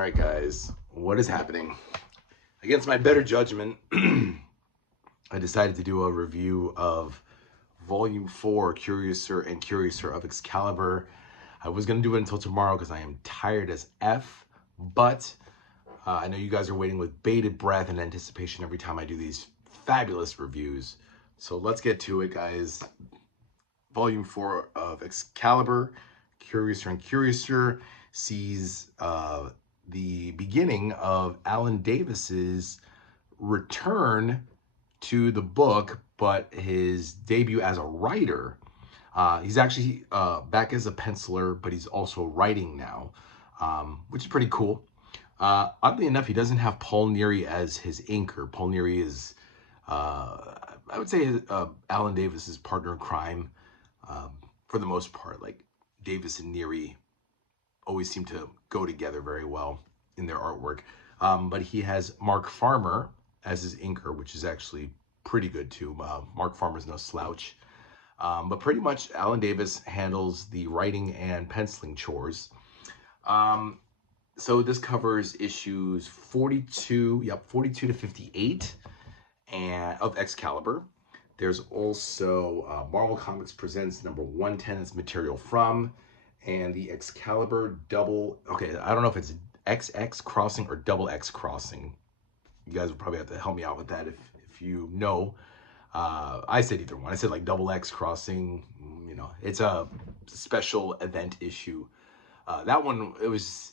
Alright guys, what is happening? Against my better judgment, I decided to do a review of Volume 4, Curiouser and Curiouser of Excalibur. I was going to do it until tomorrow because I am tired as F, but I know you guys are waiting with bated breath and anticipation every time I do these fabulous reviews. So let's get to it, guys. Volume 4 of Excalibur, Curiouser and Curiouser sees the beginning of Alan Davis's return to the book, but his debut as a writer. He's actually back as a penciler, but he's also writing now, which is pretty cool. Oddly enough, he doesn't have Paul Neary as his inker. Paul Neary is, I would say, Alan Davis's partner in crime for the most part. Like, Davis and Neary always seem to go together very well in their artwork. But he has Mark Farmer as his inker, which is actually pretty good too. Mark Farmer's no slouch. But pretty much Alan Davis handles the writing and penciling chores. So this covers issues 42 to 58 of Excalibur. There's also Marvel Comics Presents number 110 as material from, and the Excalibur double, okay, I don't know if it's XX Crossing or double X Crossing. You guys will probably have to help me out with that if you know. I said either one. I said like double X Crossing, you know, it's a special event issue. That one, it was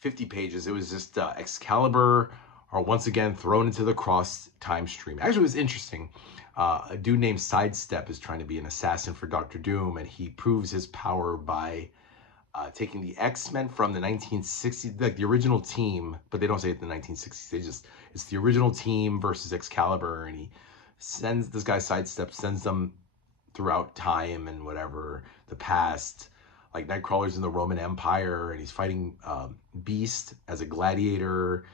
50 pages. It was just Excalibur are once again thrown into the cross time stream. Actually, it was interesting. A dude named Sidestep is trying to be an assassin for Dr. Doom, and he proves his power by taking the X-Men from the 1960s, like the original team, but they don't say it in the 1960s. They just, it's the original team versus Excalibur, and he sends, this guy Sidestep sends them throughout time and whatever, the past. Like Nightcrawler's in the Roman Empire, and he's fighting Beast as a gladiator.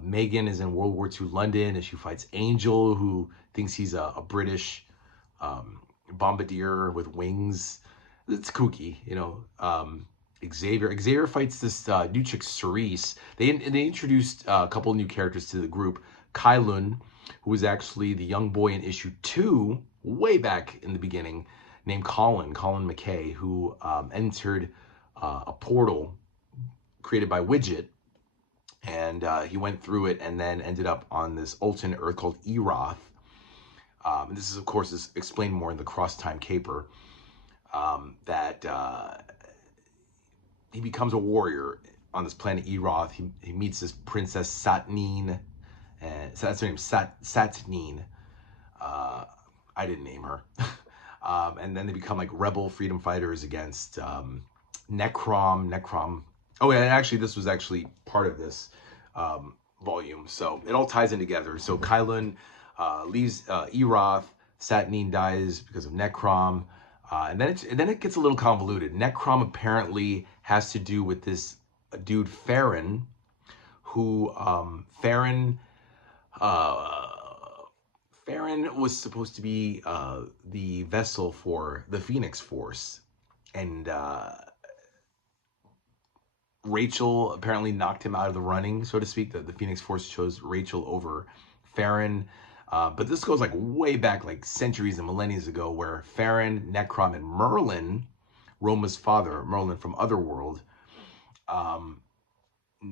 Megan is in World War II London, and she fights Angel, who thinks he's a British bombardier with wings. It's kooky, you know. Xavier fights this new chick, Cerise. They introduced a couple new characters to the group. Kylun, who was actually the young boy in issue 2, way back in the beginning, named Colin McKay, who entered a portal created by Widget, and he went through it and then ended up on this alternate Earth called Eroth. And this is, of course, is explained more in the Cross-Time Caper, that he becomes a warrior on this planet Eroth. He meets this Princess Satnine, and so that's her name, Satnine. I didn't name her. And then they become like rebel freedom fighters against Necrom. Oh, yeah, actually, this was actually part of this volume, so it all ties in together. So Kylun leaves Eroth. Satnine dies because of Necrom, and then it gets a little convoluted. Necrom apparently has to do with this dude Farron, who Farron was supposed to be the vessel for the Phoenix Force, and Rachel apparently knocked him out of the running, so to speak. The Phoenix Force chose Rachel over Farron. But this goes like way back, like centuries and millennia ago, where Farron, Necrom, and Merlin, Roma's father, Merlin from Otherworld,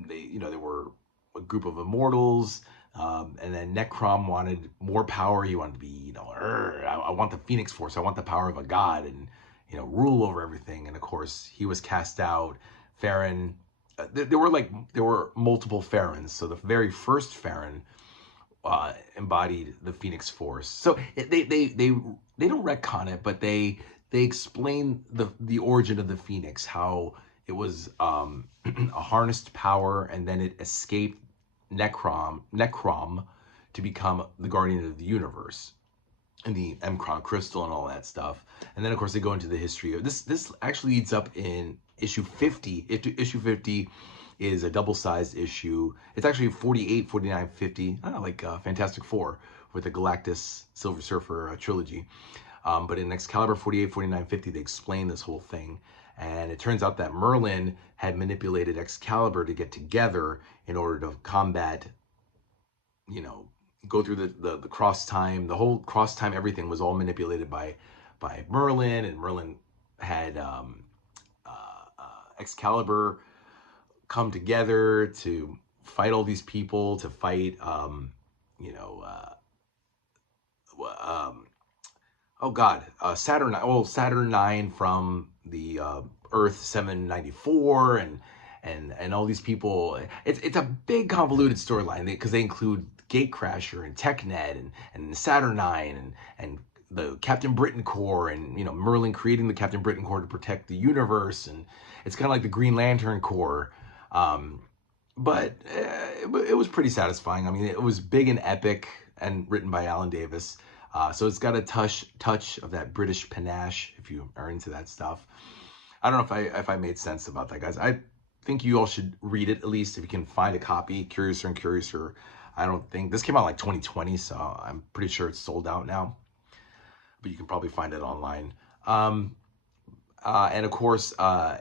they were a group of immortals. And then Necrom wanted more power. He wanted to be, I want the Phoenix Force. I want the power of a god and, rule over everything. And of course, he was cast out. Farron, there were multiple Farrons. So the very first Farron embodied the Phoenix Force. So they don't retcon it, but they explain the origin of the Phoenix, how it was a harnessed power, and then it escaped Necrom to become the guardian of the universe, and the M'Kraan crystal and all that stuff. And then of course they go into the history of this. This actually leads up in issue 50. Issue 50 is a double-sized issue. It's actually 48, 49, 50, like Fantastic Four with the Galactus Silver Surfer trilogy. But in Excalibur 48, 49, 50, they explain this whole thing. And it turns out that Merlin had manipulated Excalibur to get together in order to combat, you know, go through the cross time. The whole cross time, everything was all manipulated by Merlin, and Merlin had Excalibur come together to fight all these people, to fight, you know, um, oh God, Saturn 9 from the Earth 794, and all these people. It's a big convoluted storyline because they include Gatecrasher and TechNet and Saturn 9 and the Captain Britain Corps, and you know, Merlin creating the Captain Britain Corps to protect the universe, and it's kind of like the Green Lantern Corps. Um, but it was pretty satisfying. I mean, it was big and epic and written by Alan Davis. So it's got a touch of that British panache if you are into that stuff. I don't know if I made sense about that, guys. I think you all should read it at least if you can find a copy. Curiouser and Curiouser. I don't think this came out like 2020, so I'm pretty sure it's sold out now. But you can probably find it online. And of course,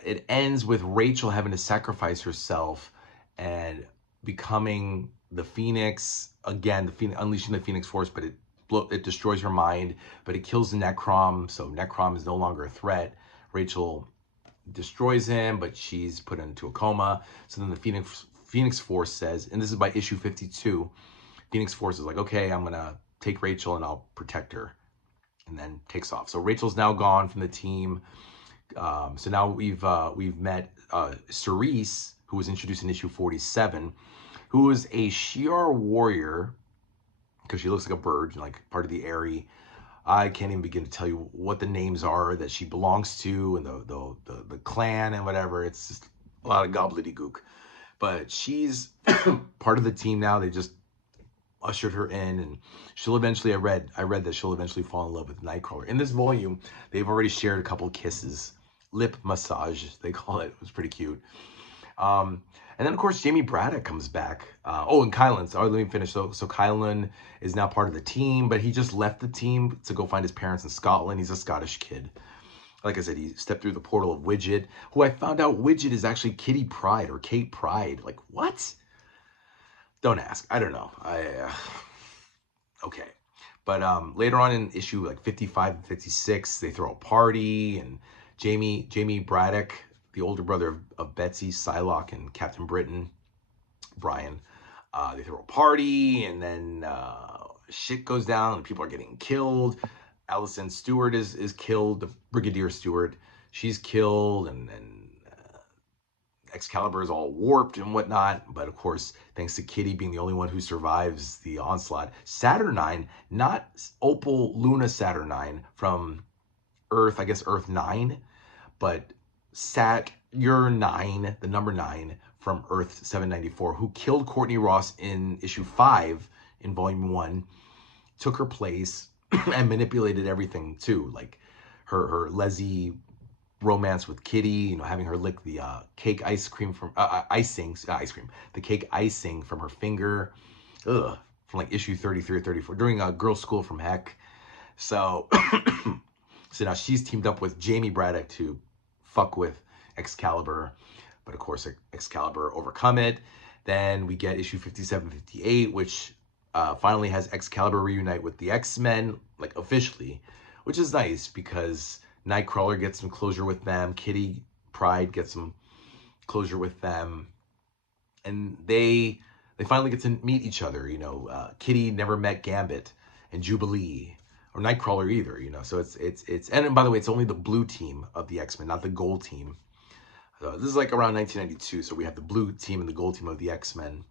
it ends with Rachel having to sacrifice herself and becoming the Phoenix again. The Phoenix, unleashing the Phoenix Force, but it destroys her mind, but it kills Necrom, so Necrom is no longer a threat. Rachel destroys him, but she's put into a coma. So then the Phoenix Force says, and this is by issue 52, Phoenix Force is like, okay, I'm gonna take Rachel and I'll protect her, and then takes off. So Rachel's now gone from the team. So now we've met Cerise, who was introduced in issue 47, who is a Shi'ar warrior, because she looks like a bird, like part of the Aerie. I can't even begin to tell you what the names are that she belongs to, and the clan and whatever. It's just a lot of gobbledygook. But she's part of the team now. They just ushered her in, and she'll eventually, I read that she'll eventually fall in love with Nightcrawler. In this volume, they've already shared a couple kisses. Lip massage, they call it. It was pretty cute. And then, of course, Jamie Braddock comes back. And Kylan. So let me finish. So Kylan is now part of the team, but he just left the team to go find his parents in Scotland. He's a Scottish kid. Like I said, he stepped through the portal of Widget, who I found out Widget is actually Kitty Pryde or Kate Pryde. Like, what? Don't ask. I don't know. Okay. But later on in issue like 55 and 56, they throw a party, and Jamie Braddock, the older brother of Betsy, Psylocke, and Captain Britain, Brian, they throw a party, and then shit goes down, and people are getting killed. Allison Stewart is killed, the Brigadier Stewart. She's killed, and Excalibur is all warped and whatnot. But of course, thanks to Kitty being the only one who survives the onslaught, Saturnine, not Opal Luna Saturnine from Earth, I guess Earth 9, but Saturn, the number 9 from Earth 794, who killed Courtney Ross in issue 5 in volume 1, took her place and manipulated everything too, like her Leslie romance with Kitty, you know, having her lick the cake ice cream from the cake icing from her finger, from like issue 33 or 34 during a Girls' School from Heck. So so now she's teamed up with Jamie Braddock to fuck with Excalibur, but of course Excalibur overcome it. Then we get issue 57, 58, which finally has Excalibur reunite with the X-Men, like officially, which is nice because Nightcrawler gets some closure with them, Kitty Pryde gets some closure with them, and they finally get to meet each other. You know, Kitty never met Gambit and Jubilee, or Nightcrawler either, you know. So it's and by the way, it's only the blue team of the X-Men, not the gold team. So this is like around 1992, so we have the blue team and the gold team of the X-Men.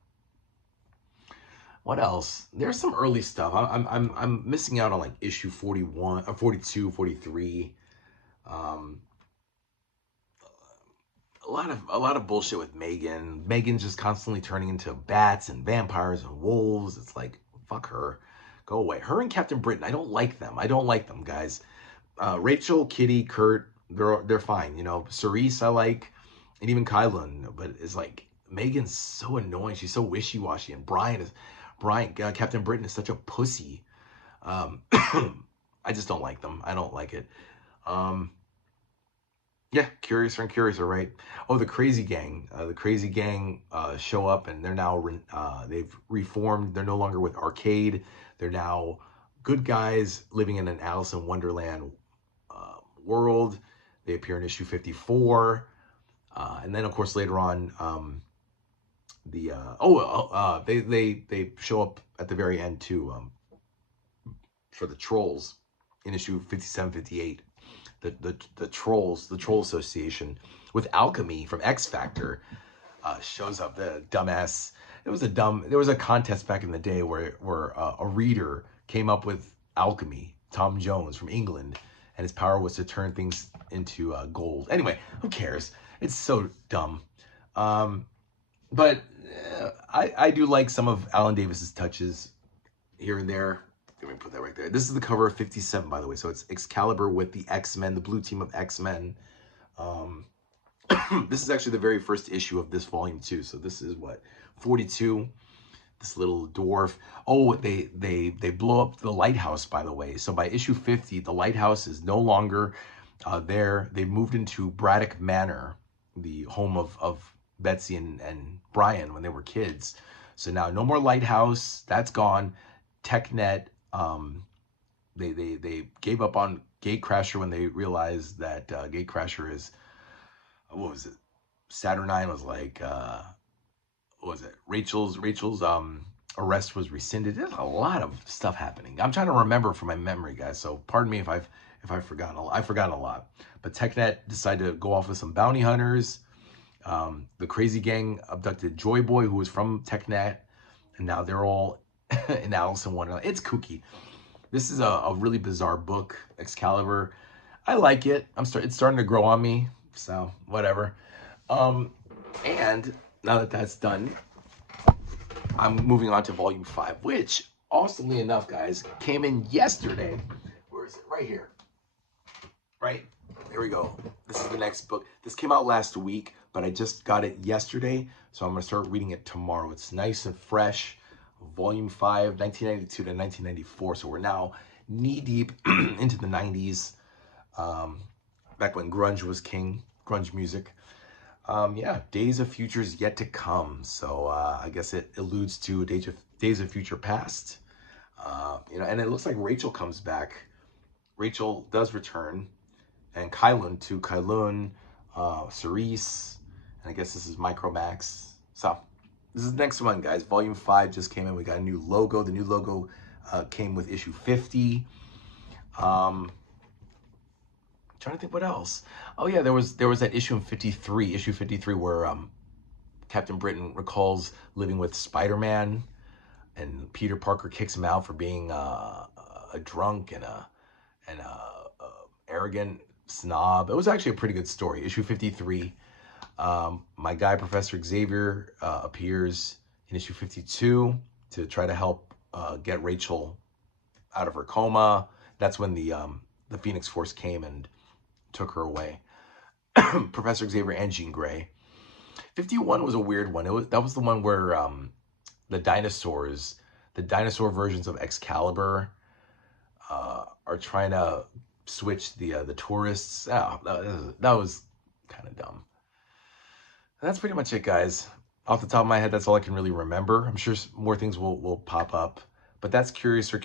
What else? There's some early stuff. I'm missing out on like issue 41, 42, 43. A lot of bullshit with Megan. Megan's just constantly turning into bats and vampires and wolves. It's like, fuck her. Go away. Her and Captain Britain, I don't like them, guys. Rachel, Kitty, Kurt, they're fine. You know, Cerise I like, and even Kylan. But it's like, Megan's so annoying. She's so wishy-washy. And Captain Britain is such a pussy. I just don't like them. I don't like it. Yeah, Curiouser and Curiouser, right? Oh, the Crazy Gang. The Crazy Gang show up, and they're now they've reformed. They're no longer with Arcade. They're now good guys living in an Alice in Wonderland world. They appear in issue 54, and then of course later on, they show up at the very end too, for the Trolls in issue 57, 58. The Trolls, the Troll Association, with Alchemy from X Factor, shows up. The dumbass. There was a contest back in the day where a reader came up with alchemy. Tom Jones from England, and his power was to turn things into gold. Anyway, who cares? It's so dumb. But I do like some of Alan Davis's touches here and there. Let me put that right there. This is the cover of 57, by the way. So it's Excalibur with the X-Men, the blue team of X-Men. This is actually the very first issue of this volume too. So this is what, 42. This little dwarf. Oh, they blow up the lighthouse, by the way. So by issue 50, the lighthouse is no longer there. They moved into Braddock Manor, the home of Betsy and Brian when they were kids. So now no more lighthouse. That's gone. TechNet. They gave up on Gatecrasher when they realized that Gatecrasher is, what was it? Saturnine was like, what was it? Rachel's arrest was rescinded. There's a lot of stuff happening. I'm trying to remember from my memory, guys. So pardon me if I've forgotten. I've forgotten a lot. But TechNet decided to go off with some bounty hunters. The Crazy Gang abducted Joy Boy, who was from TechNet, and now they're all in Alice in Wonderland. It's kooky. This is a really bizarre book, Excalibur. I like it. It's starting to grow on me, so whatever. And now that that's done, I'm moving on to volume 5, which, awesomely enough, guys, came in yesterday. Where is it? Right here. Right? There we go. This is the next book. This came out last week, but I just got it yesterday, so I'm going to start reading it tomorrow. It's nice and fresh. Volume 5, 1992 to 1994. So we're now knee-deep into the 90s, back when grunge was king, grunge music. Yeah, Days of Futures Yet to Come. So I guess it alludes to Days of Future Past. And it looks like Rachel comes back. Rachel does return, and Kylun, Cerise, and I guess this is Micromax. So this is the next one, guys. Volume 5 just came in. We got a new logo. The new logo came with issue 50. Trying to think what else. Oh yeah, there was that issue in 53, issue 53, where Captain Britain recalls living with Spider-Man, and Peter Parker kicks him out for being a drunk and a arrogant snob. It was actually a pretty good story. Issue 53. My guy Professor Xavier appears in issue 52 to try to help get Rachel out of her coma. That's when the Phoenix Force came and took her away. Professor Xavier and Jean Grey. 51 was a weird one. That was the one where the dinosaur versions of Excalibur are trying to switch the tourists. Oh, that was kind of dumb. And that's pretty much it, guys. Off the top of my head, that's all I can really remember. I'm sure more things will pop up. But that's Curiouser,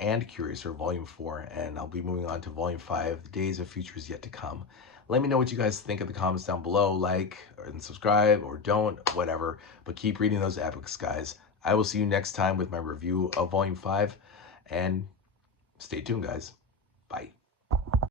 and Curiouser, Volume 4. And I'll be moving on to Volume 5, Days of Futures Yet to Come. Let me know what you guys think in the comments down below. Like and subscribe, or don't, whatever. But keep reading those epics, guys. I will see you next time with my review of Volume 5. And stay tuned, guys. Bye.